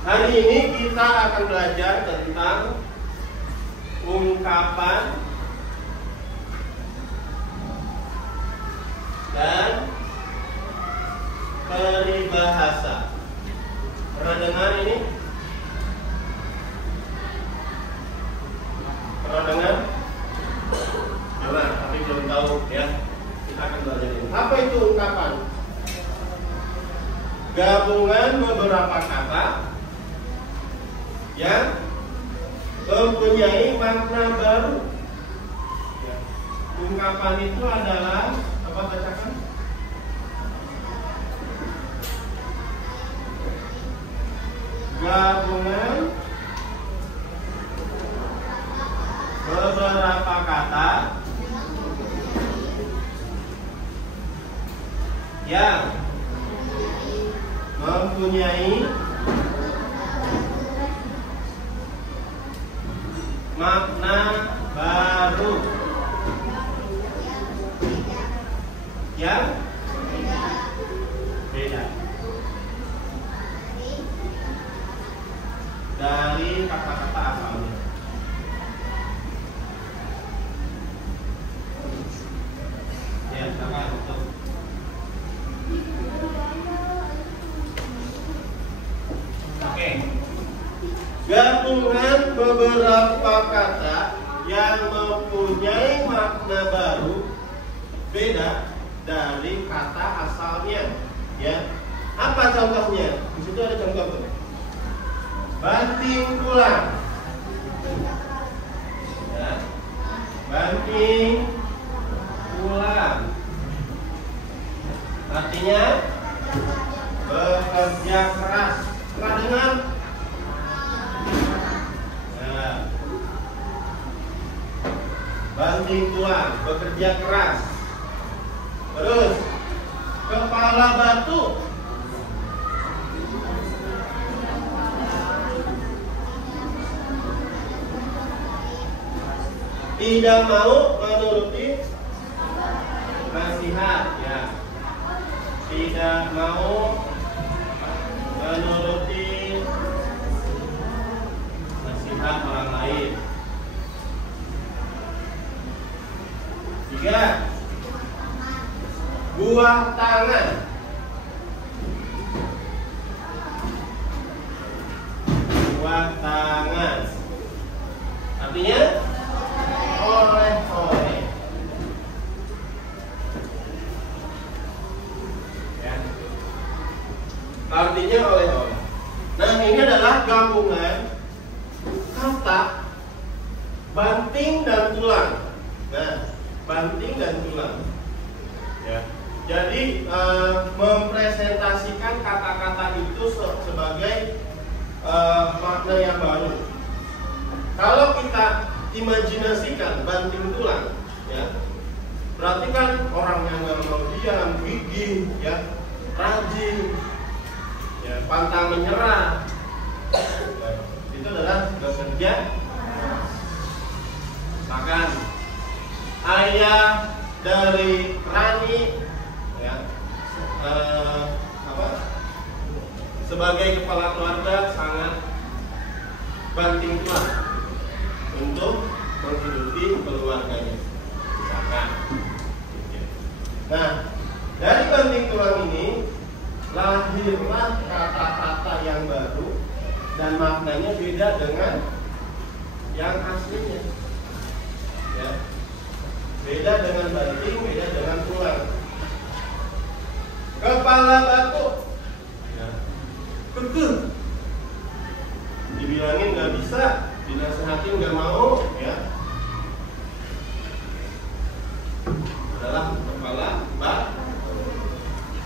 Hari ini kita akan belajar tentang ungkapan dan peribahasa. Pernah dengar ini? Pernah dengar? Pernah, tapi belum tahu ya. Kita akan belajar ini. Apa itu ungkapan? Gabungan beberapa kata yang mempunyai makna baru. Ya. Ungkapan itu adalah apa, bacakan? Gabungan beberapa kata yang mempunyai makna baru yang beda dari kata-kata asalnya. Ya, sama untuk gabungan beberapa kata yang mempunyai makna baru beda dari kata asalnya. Ya, apa contohnya? Di situ ada contoh tuh. Banting tulang. Ya. Banting tulang. Artinya bekerja keras. Pernah dengar? Banting tulang, bekerja keras. Terus kepala batu. Tidak mau menuruti nasihat, ya. Tidak mau menuruti nasihat orang lain. 3. Buah tangan. Buah tangan artinya oleh-oleh. Ya. Artinya oleh-oleh. Nah, ini adalah gabungan kata banting dan tulang. Nah, banting dan tulang. Ya. Jadi mempresentasikan kata-kata itu sebagai makna yang baru. Kalau kita imajinasikan banting tulang, ya, berarti kan orang yang nggak mau diam, gigih, ya, rajin, ya, pantang menyerah. Ya, itu adalah bekerja. Bahkan ayah dari Rani, ya, sebagai kepala keluarga sangat banting tulang untuk menghidupi keluarganya. Nah, dari banting tulang ini lahirlah kata-kata yang baru dan maknanya beda dengan yang aslinya. Ya. Beda dengan banting, beda dengan tulang. Kepala batu, ya, kekeh. Dibilangin nggak bisa, dinasehatin nggak mau, ya. Adalah kepala batu.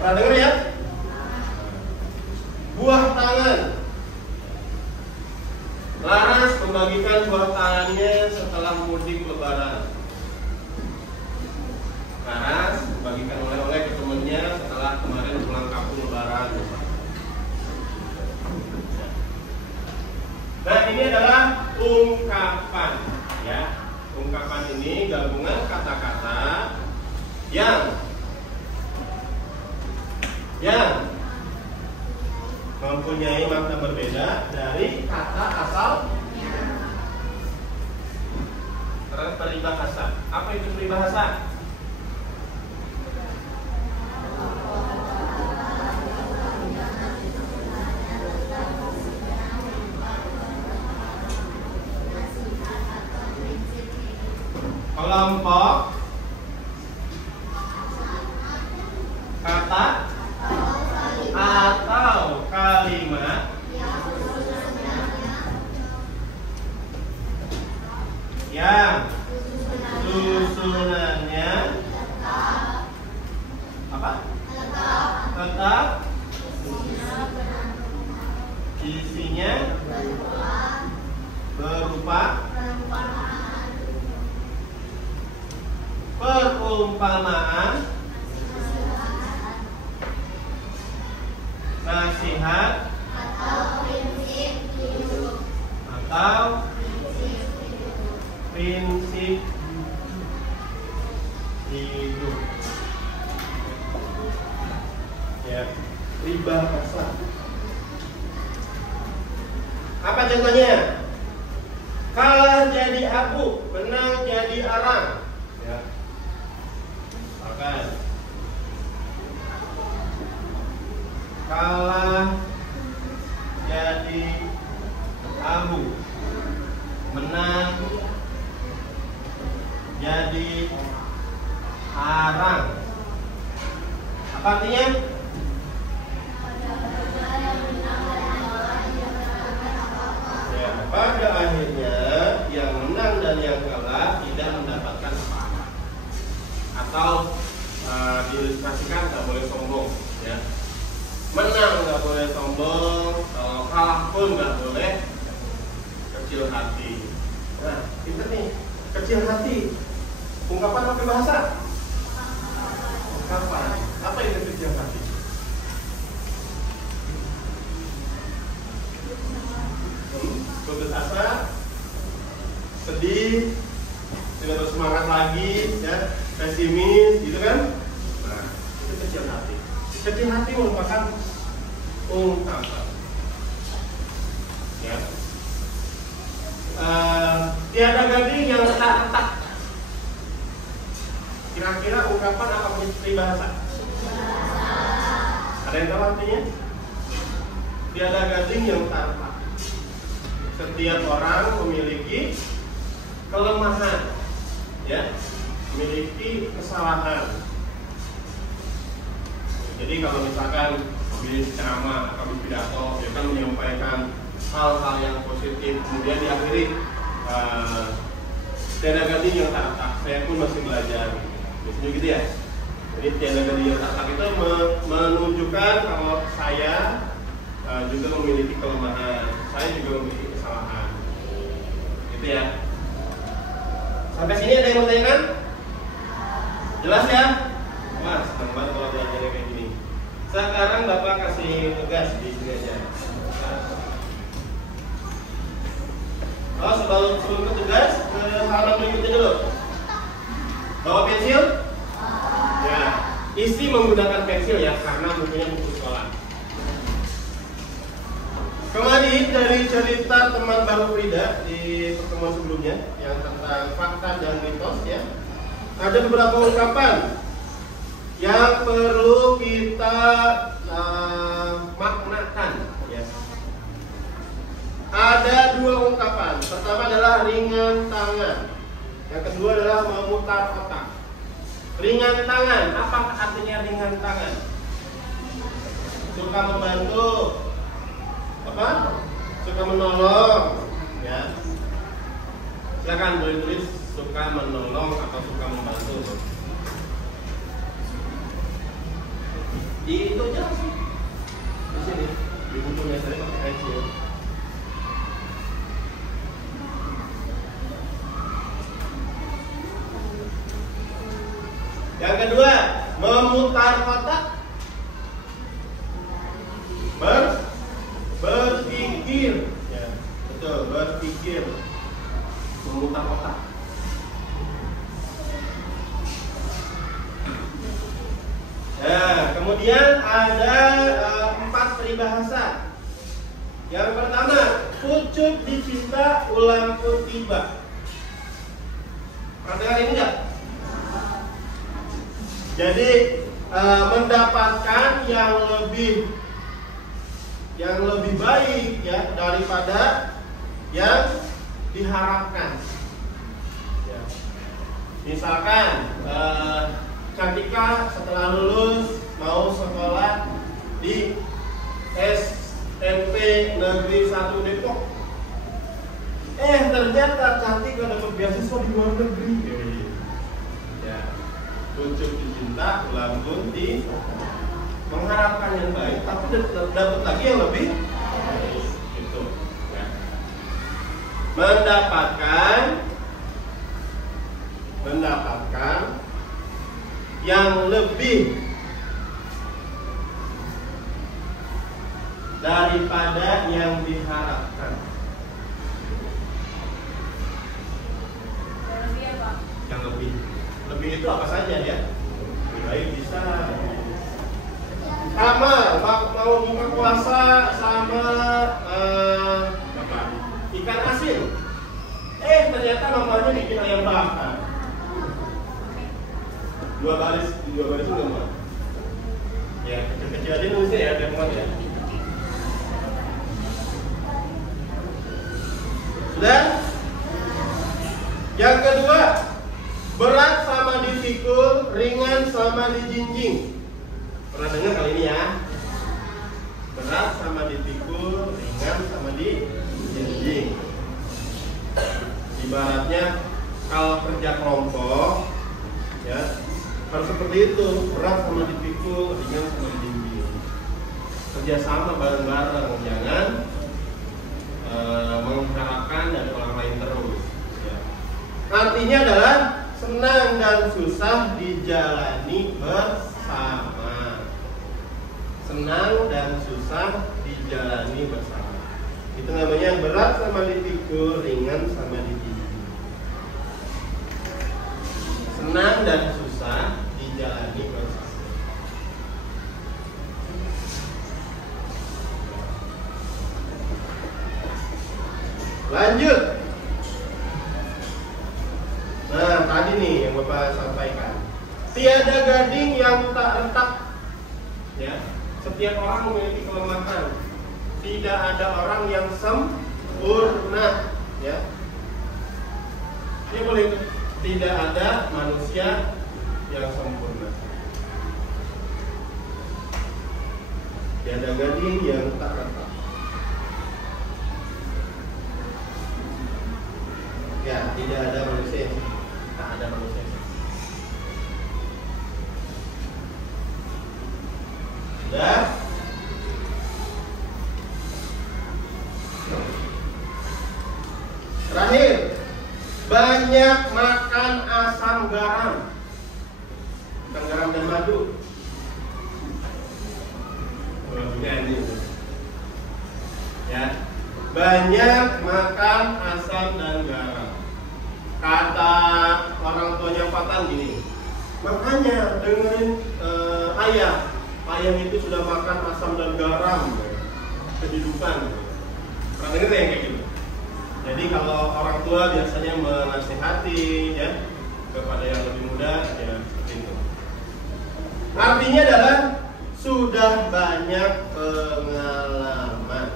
Pernah dengar ya? Buah tangan. Laras membagikan buah tangannya setelah mudik lebaran. Laras membagikan oleh-oleh ke temannya setelah kemarin pulang kampung lebaran. Nah, ini adalah ungkapan, ya. Ungkapan ini gabungan kata-kata yang mempunyai makna berbeda dari kata asal peribahasa. Apa itu peribahasa? Kelompok kata atau kalimat yang susunannya apa? Tetap isinya berupa perumpamaan, nasihat, atau prinsip hidup. Ya, peribahasa. Apa contohnya? Kalah jadi abu, menang jadi arang. Ya. Makan. Kalah jadi abu, menang jadi arang. Apa artinya? Ya, pada akhirnya yang menang dan yang kalah tidak mendapatkan apa-apa. Atau diilustrasikan nggak boleh sombong, ya. Menang nggak boleh sombong, kalau kalah pun nggak boleh kecil hati. Nah, pinter nih, kecil hati. Ungkapan pakai bahasa. Ungkapan. Apa itu kecil hati? Putus asa, sedih, tidak bersemangat lagi, ya, pesimis, gitu kan? Nah, itu kecil hati. Kecil hati merupakan ungkapan. Ya. Tiada gading yang retak-retak. Kira-kira ungkapan apa peribahasa? Ada yang tahu artinya? Tiada gading yang tak retak. Setiap orang memiliki kelemahan, ya, memiliki kesalahan. Jadi kalau misalkan habis ceramah atau pidato, dia kan menyampaikan hal-hal yang positif, kemudian diakhiri tiada gading yang tak retak. Saya pun masih belajar, biasanya gitu ya. Jadi tiada gading yang tak retak itu menunjukkan kalau saya juga memiliki kelemahan, saya juga memiliki kesalahan, gitu ya. Sampai sini ada yang mau tanyakan? Jelas ya? Wah, senang banget kalau belajarnya kayak gini. Sekarang Bapak kasih tugas di sini aja. Oh, sebelum ke tugas, ke halaman berikutnya dulu. Bawa pensil? Ya, isi menggunakan pensil ya, karena bukunya buku sekolah. Kemarin dari cerita teman baru Frida di pertemuan sebelumnya yang tentang fakta dan mitos, ya, ada beberapa ungkapan yang perlu kita maknakan, ya. Ada dua ungkapan. Pertama adalah ringan tangan. Yang kedua adalah memutar otak. Ringan tangan, apa artinya ringan tangan? Suka membantu, apa? Suka menolong, ya. Silakan boleh tulis suka menolong atau suka membantu. Di itu aja sih. Di sini, di bukunya saya pakai pensil. Yang kedua, memutar otak. Berpikir, ya, betul, berpikir, memutar otak. Nah, kemudian ada 4 peribahasa Yang pertama, pucuk dicinta ulang pun tiba. Pernah dengar ini enggak? Jadi mendapatkan yang lebih baik ya daripada yang diharapkan. Ya. Misalkan Cantika setelah lulus mau sekolah di SMP Negeri 1 Depok. Ternyata Cantika dapat beasiswa di luar negeri. Ya. Pucuk dicinta ulang pun tiba. Mengharapkan yang baik, tapi dapat lagi yang lebih baik. Gitu. Ya. Mendapatkan yang lebih daripada yang diharapkan. Yang lebih. Lebih itu apa saja ya? Baik bisa. Sama mau buka puasa sama ikan asin. Ternyata mamanya bikin ayam bakar. Dua baris itu enggak. Ya, kecil-kecil aja nulisnya ya, biar muat ya. Sudah? Yang kedua, berat sama dipikul, ringan sama dijinjing. Pernah dengar kali ini ya? Berat sama dipikul, ringan sama dijinjing. Ibaratnya kalau kerja kelompok, ya harus seperti itu. Berat sama dipikul, ringan sama dijinjing. Kerjasama bareng-bareng, jangan mengharapkan dari orang lain terus. Ya. Artinya adalah senang dan susah dijalani bersama. Senang dan susah dijalani bersama. Itu namanya berat sama dipikul, ringan sama dijinjing. Senang dan susah dijalani bersama. Lanjut. Nah, tadi nih yang Bapak sampaikan. Tiada gading yang tak retak. Ya, setiap orang memiliki kelemahan. Tidak ada orang yang sempurna. Ya. Ini boleh itu. Tidak ada manusia yang sempurna. Tiada gading yang tak retak. Ya, tidak ada manusia yang tak ada manusia. Sudah? Terakhir, banyak makan asam garam. Bukan garam dan madu. Ya, banyak makan asam dan garam. Kata orang tuanya Fatan gini, makanya dengerin ayah itu sudah makan asam dan garam kehidupan. Pernah denger yang kayak gitu? Jadi kalau orang tua biasanya menasihati ya kepada yang lebih muda ya seperti itu. Artinya adalah sudah banyak pengalaman.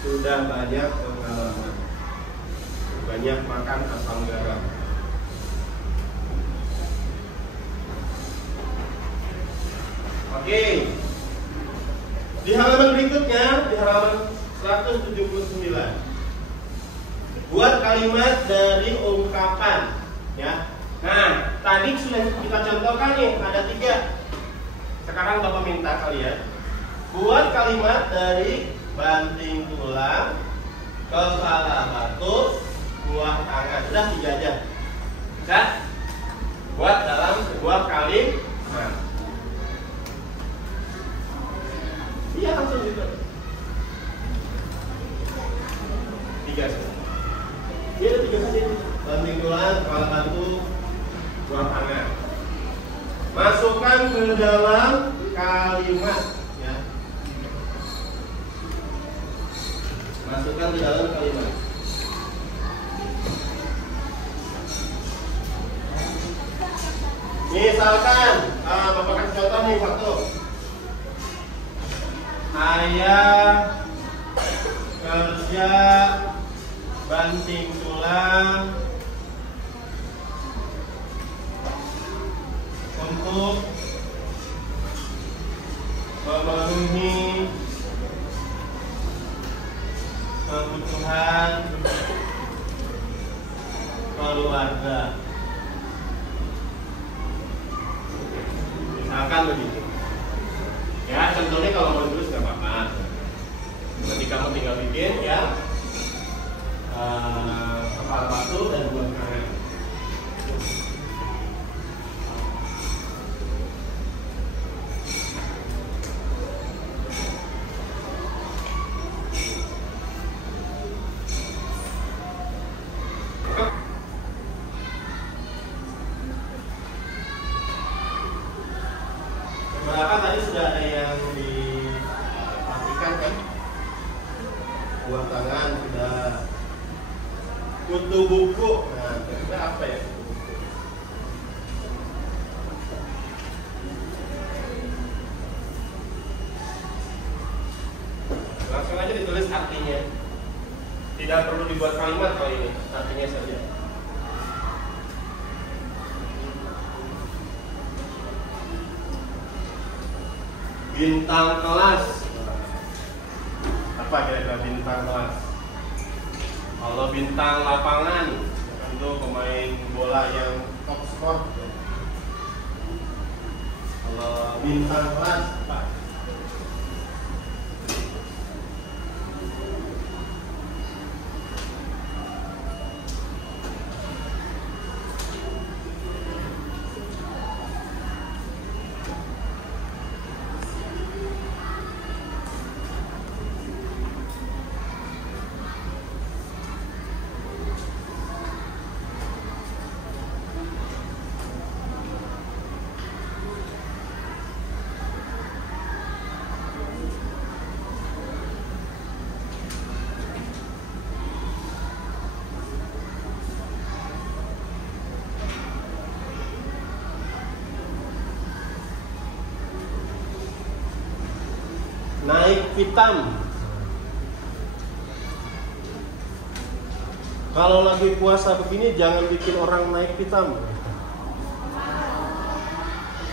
Sudah banyak pengalaman. Banyak makan asam garam. Oke. Di halaman berikutnya, di halaman 179. Buat kalimat dari ungkapan, ya. Nah, tadi sudah kita contohkan nih, ada 3. Sekarang Bapak minta kalian buat kalimat dari banting tulang, kepala batu, buah tangan. Sudah 3 aja. Bisa? Buat dalam sebuah kalimat. Iya, langsung gitu. 3 saja. Iya, ada 3 saja. Banting tulang, kepala batu, buah tangan. Masukkan ke dalam kalimat, ya. Masukkan di dalam kalimat. Misalkan, Bapak kasih contoh nih satu. Ayah kerja banting tulang untuk memenuhi kebutuhan keluarga. Misalkan begitu. Ya, contohnya kalau mau tulis nggak apa-apa. Nanti kamu tinggal bikin ya kepala batu dan buat karet. Berapa tadi sudah ada yang dipastikan kan? Buah tangan sudah. Kutu buku. Nah, kira-kira apa ya? Langsung aja ditulis artinya. Tidak perlu dibuat kalimat kalau ini, artinya saja. Bintang kelas. Apa kira-kira bintang kelas? Kalau bintang lapangan itu pemain bola yang top skor. Kalau bintang kelas apa? Naik hitam. Kalau lagi puasa begini jangan bikin orang naik hitam.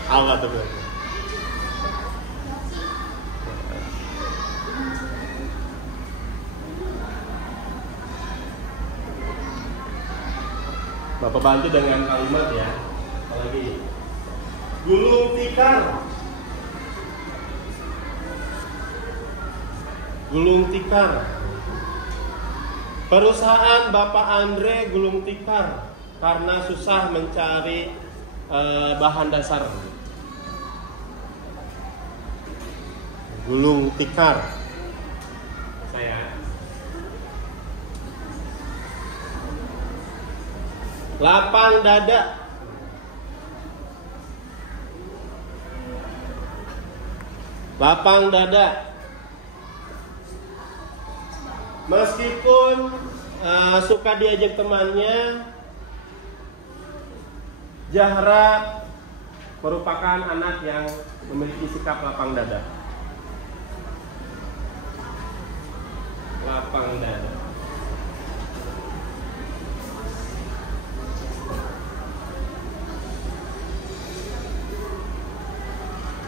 Apa tuh? Bapak bantu dengan kalimat ya. Apalagi gulung tikar. Gulung tikar. Perusahaan Bapak Andre gulung tikar karena susah mencari bahan dasar. Gulung tikar. Saya. Lapang dada. Lapang dada. Meskipun suka diajak temannya, Zahra merupakan anak yang memiliki sikap lapang dada. Lapang dada.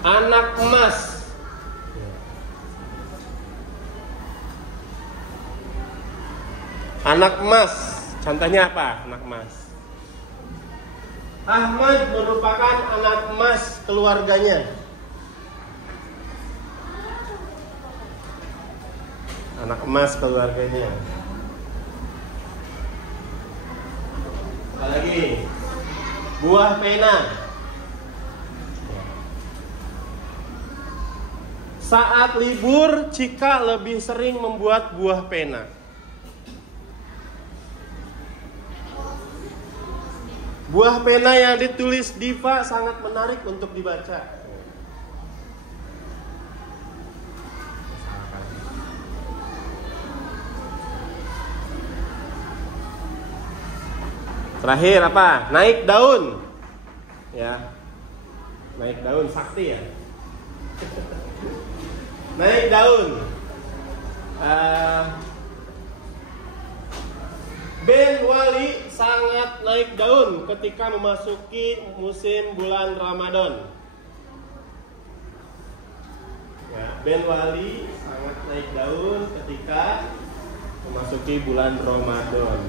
Anak emas. Anak emas, contohnya apa? Anak emas. Ahmad merupakan anak emas keluarganya. Anak emas keluarganya. Apalagi buah pena. Saat libur, Cika lebih sering membuat buah pena. Buah pena yang ditulis Diva sangat menarik untuk dibaca. Terakhir apa? Naik daun. Ya. Naik daun sakti ya. Naik daun. Ben Wali sangat naik daun ketika memasuki musim bulan Ramadan. Ya, Ben Wali sangat naik daun ketika memasuki bulan Ramadan.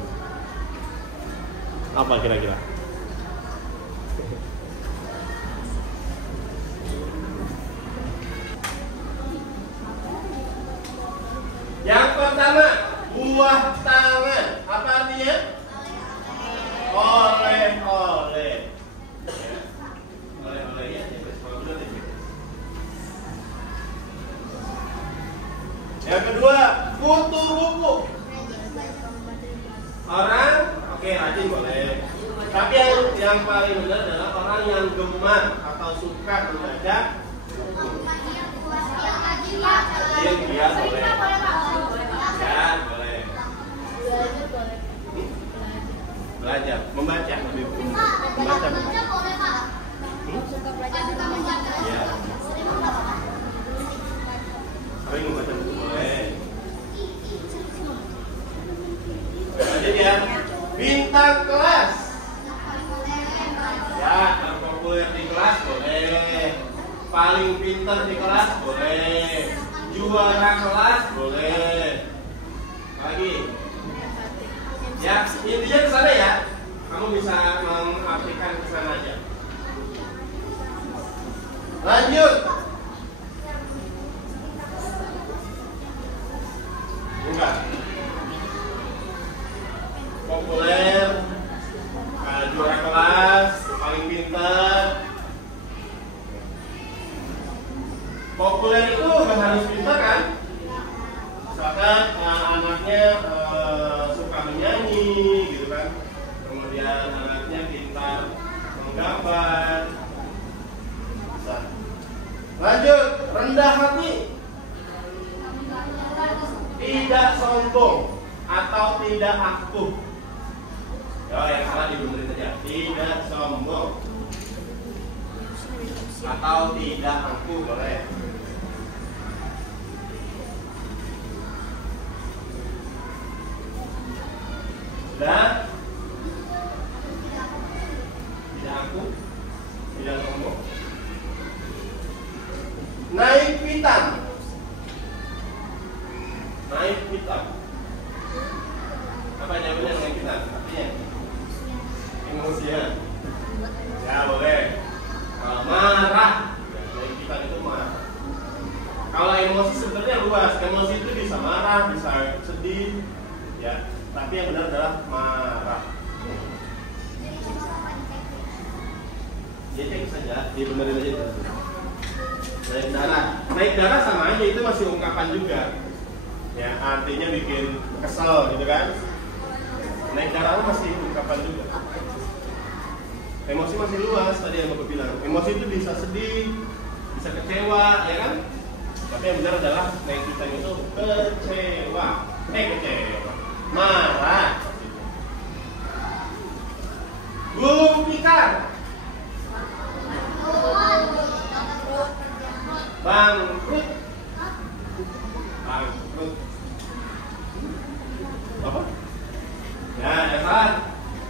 Apa kira-kira? Yang pertama, buah tangan. Apa artinya? Oleh-oleh. Oleh-oleh ya. Yang kedua, kutu buku. Orang, oke, rajin boleh. Tapi yang paling benar adalah orang yang gemar atau suka membaca buku. Dia boleh. Ya, boleh. Belajar, membaca lebih membaca. Ya. Sering membaca buku boleh. Lanjut ya. Bintang kelas. Ya, terpopuler di kelas boleh. Paling pintar di kelas boleh. Juara kelas boleh. Lagi. Ya, intinya ke sana ya. Kamu bisa mengartikan ke sana aja. Lanjut. Enggak. Populer, juara kelas, paling pintar. Populer itu nggak harus pintar kan? Misalkan anaknya suka menyanyi, gitu kan? Kemudian anaknya pintar menggambar. Bisa. Lanjut, rendah hati, tidak sombong atau tidak aku. Oh, yang salah dibenerin saja. Tidak sombong atau tidak aku boleh. Dan tidak aku, tidak sombong. Naik pitam. Naik pitam. Apa jawabannya naik pitam? Artinya emosian. Ya boleh. Marah. Naik pitam itu marah. Kalau emosi sebenarnya luas. Emosi itu bisa marah, bisa sedih, ya. Tapi yang benar adalah marah. Jadi saja, dibenerin aja itu. Naik darah. Naik darah sama aja, itu masih ungkapan juga. Ya, artinya bikin kesel gitu kan. Naik darah masih ungkapan juga. Emosi masih luas tadi yang Bapak bilang. Emosi itu bisa sedih, bisa kecewa, ya kan? Tapi yang benar adalah naik kita itu kecewa. Kecewa. Marah. Gulung tikar. Bangkrut. Bangkrut. Apa? Nah, ya kan?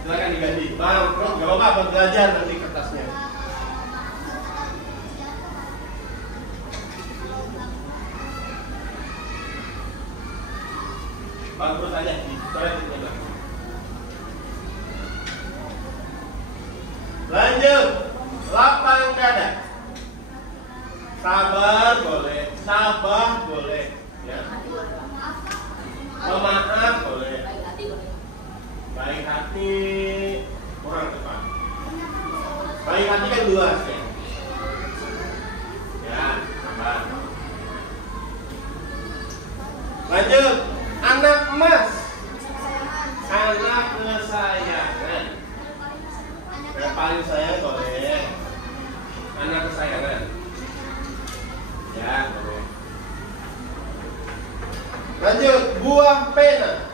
Silakan diganti. Bangkrut. Gak apa-apa buat belajar nanti kertasnya. Bangkrut aja. Coret itu aja. Lanjut. Lapang dada. Sabar boleh, sabar boleh, ya. Pemaaf boleh. Baik hati kurang tepat. Baik hati kan luas ya. Ya, sabar. Lanjut. Anak emas. Anak kesayangan. Yang paling sayang boleh. Anak kesayangan. Ya, boleh. Lanjut, buah pena.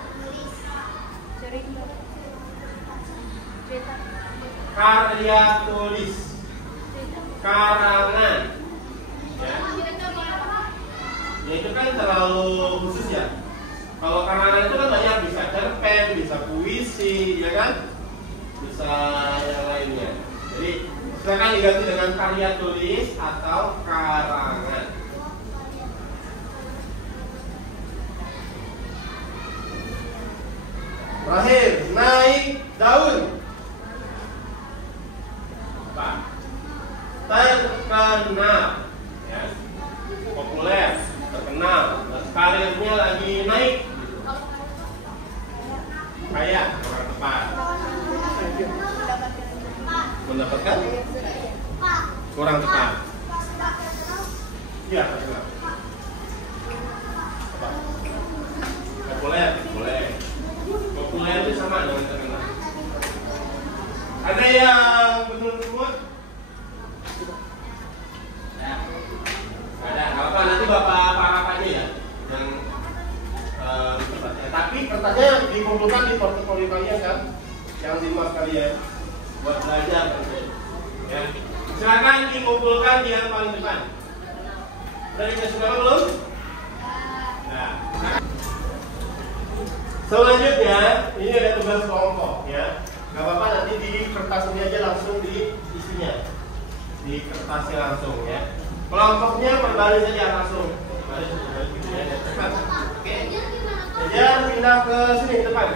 karya tulis, karangan. Ya. Ya itu kan terlalu khusus ya. Kalau karangan itu kan banyak, bisa cerpen, bisa puisi, ya kan? Bisa yang lainnya. Jadi silakan diganti dengan karya tulis atau karangan. Terakhir, naik daun. Apa? Terkenal, ya. Populer, terkenal, karirnya lagi naik. Kaya, kurang tepat. Mendapatkan? Kurang tepat. Iya, terkenal. Apa? Populer, boleh. Populer itu sama dengan terkenal. Ada yang benar semua? Ya. Ada, nggak apa-apa, nanti Bapak paraf aja ya yang tapi kertasnya dikumpulkan di portofolio kalian kan, yang di mas kalian buat belajar ya. Silakan dikumpulkan di yang paling depan. Dari saudara belum? Nah, selanjutnya ini ada tugas kelompok ya. Gak apa-apa, nanti di kertas ini aja langsung di isinya, di kertasnya langsung ya. Kelompoknya berbaris saja langsung. Baris gitu ya, cepat. Oke. Jadi pindah ke sini depan.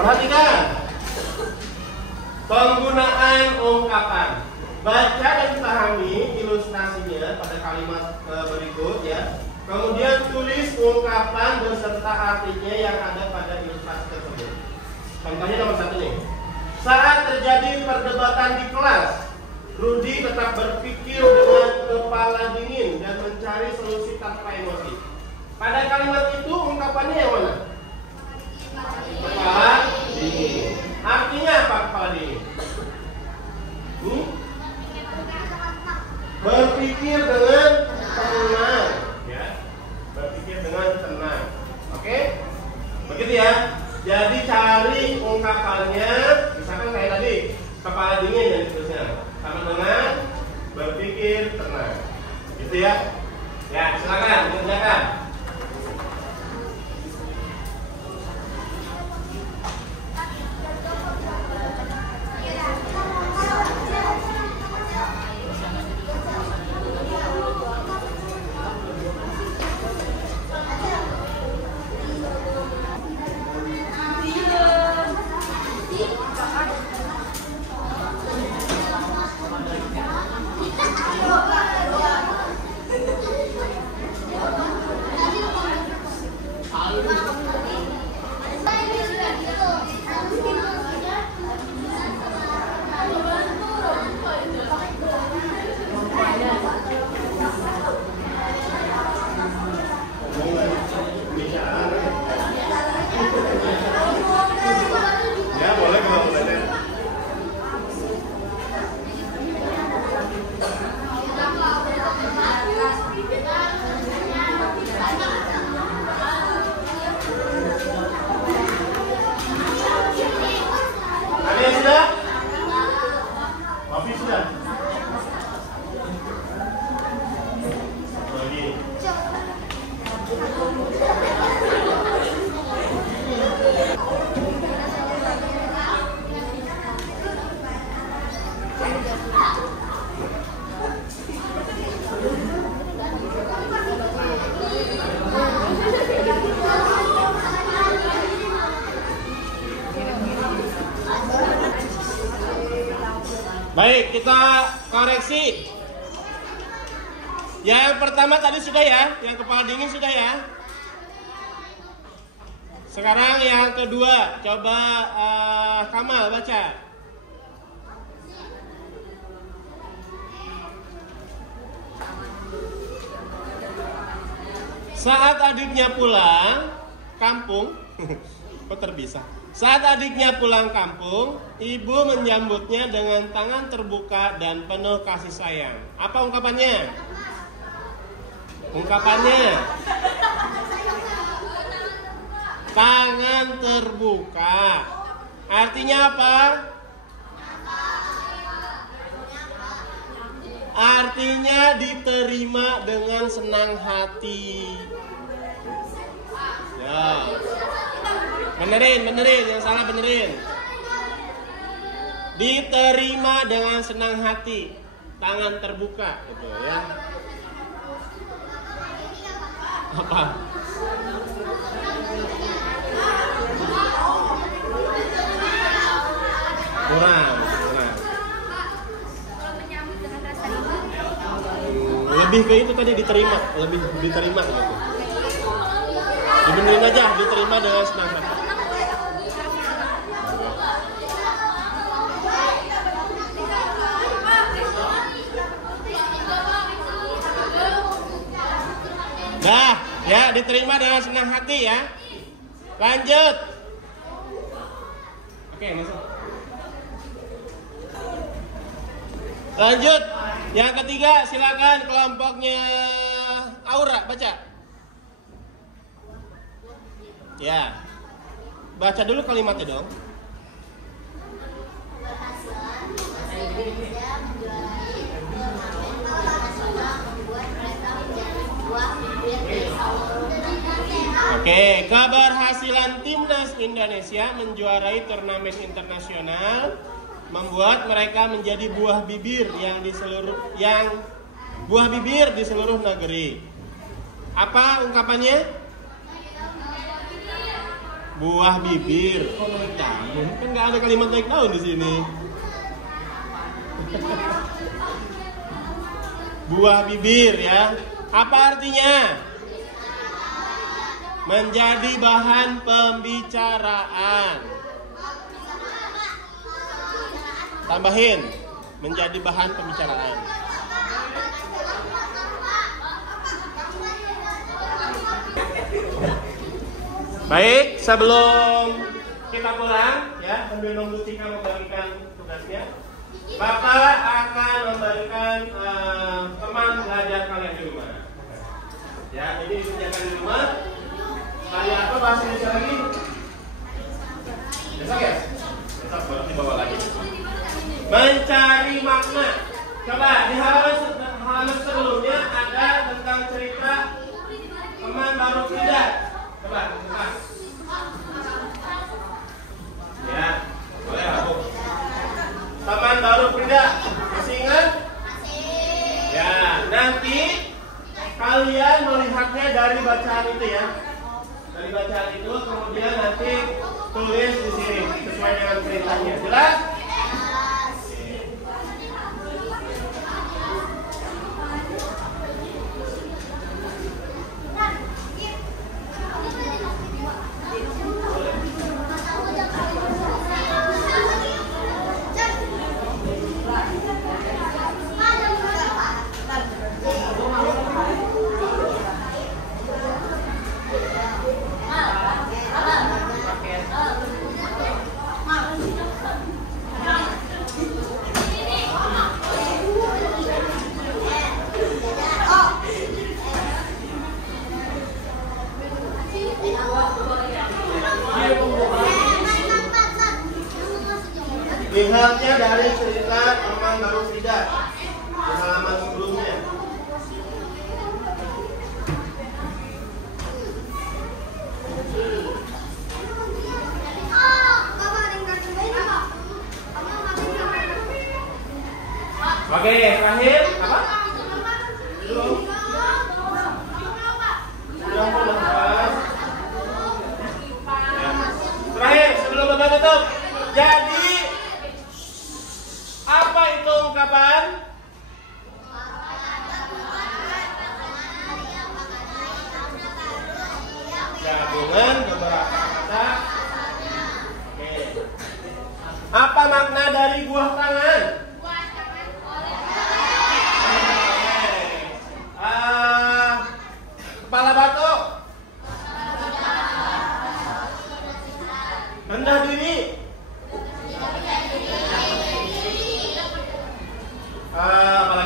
Perhatikan penggunaan ungkapan. Baca dan pahami ilustrasinya pada kalimat berikut ya. Kemudian tulis ungkapan beserta artinya yang ada pada ilustrasi tersebut. Contohnya nomor 1 nih. Saat terjadi perdebatan di kelas, Rudy tetap berpikir dengan kepala dingin dan mencari solusi tanpa emosi. Pada kalimat itu ungkapannya yang mana? Kepala dingin. Artinya apa kepala dingin? Berpikir dengan tenang, ya. Berpikir dengan tenang. Oke? Begitu ya. Jadi cari ungkapannya, misalkan kayak tadi, kepala dingin dan seterusnya. Sama dengan berpikir tenang. Gitu ya. Ya, silakan dikerjakan. Baik, kita koreksi. Yang pertama tadi sudah ya, yang kepala dingin sudah ya. Sekarang yang kedua, coba Kamal baca. Saat adiknya pulang kampung, kok terpisah? Saat adiknya pulang kampung, ibu menyambutnya dengan tangan terbuka dan penuh kasih sayang. Apa ungkapannya? Ungkapannya tangan terbuka. Artinya apa? Artinya diterima dengan senang hati. Ya. Benerin, yang salah benerin. Diterima dengan senang hati, tangan terbuka, gitu ya. Apa? Kurang. Lebih ke itu tadi diterima, lebih diterima gitu. Dibenerin aja, diterima dengan senang hati. Nah, ya diterima dengan senang hati ya. Lanjut. Oke, masuk. Lanjut. Yang ketiga, silakan kelompoknya Aura baca. Ya. Baca dulu kalimatnya dong. Oke, keberhasilan timnas Indonesia menjuarai turnamen internasional membuat mereka menjadi buah bibir di seluruh negeri. Apa ungkapannya? Buah bibir. Kok naik daun? Kan nggak ada kalimat naik daun di sini. Buah bibir ya. Apa artinya? Menjadi bahan pembicaraan. Tambahin, menjadi bahan pembicaraan. Baik, sebelum kita pulang ya, sambil nunggu Tika membagikan tugasnya, Bapak akan memberikan teman belajar kalian di rumah. Ya, ini disediakan di rumah. Hari apa bahasa Indonesia lagi? Besok ya? Besok baru dibawa lagi. Mencari makna. Coba di halaman sebelumnya ada tentang cerita teman baru tidak. Coba buka. Ya, boleh aku. Teman baru tidak. Masih ingat? Masih. Ya, nanti kalian melihatnya dari bacaan itu ya. Dari bacaan itu kemudian nanti tulis di sini sesuai dengan ceritanya. Jelas? Lihatnya dari cerita teman baru tidak di halaman sebelumnya. Oke, terakhir apa? Belum. Terakhir sebelum Bapak tutup. Jadi apa itu ungkapan? Gabungan beberapa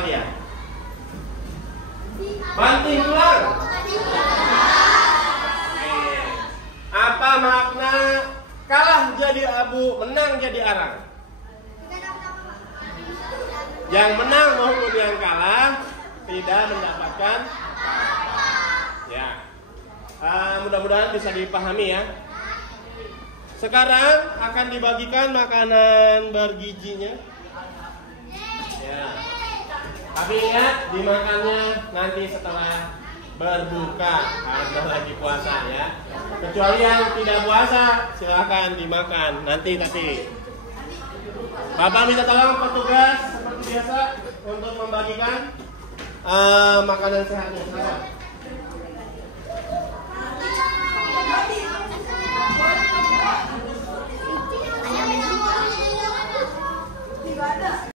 dia? Banting tulang. Apa makna kalah jadi abu, menang jadi arang? Yang menang maupun yang kalah tidak mendapatkan apa-apa. Ya, mudah-mudahan bisa dipahami ya. Sekarang akan dibagikan makanan bergizinya. Ya. Tapi ingat dimakannya nanti setelah berbuka karena lagi puasa ya. Kecuali yang tidak puasa silahkan dimakan nanti. Bapak minta tolong petugas seperti biasa untuk membagikan makanan sehatnya.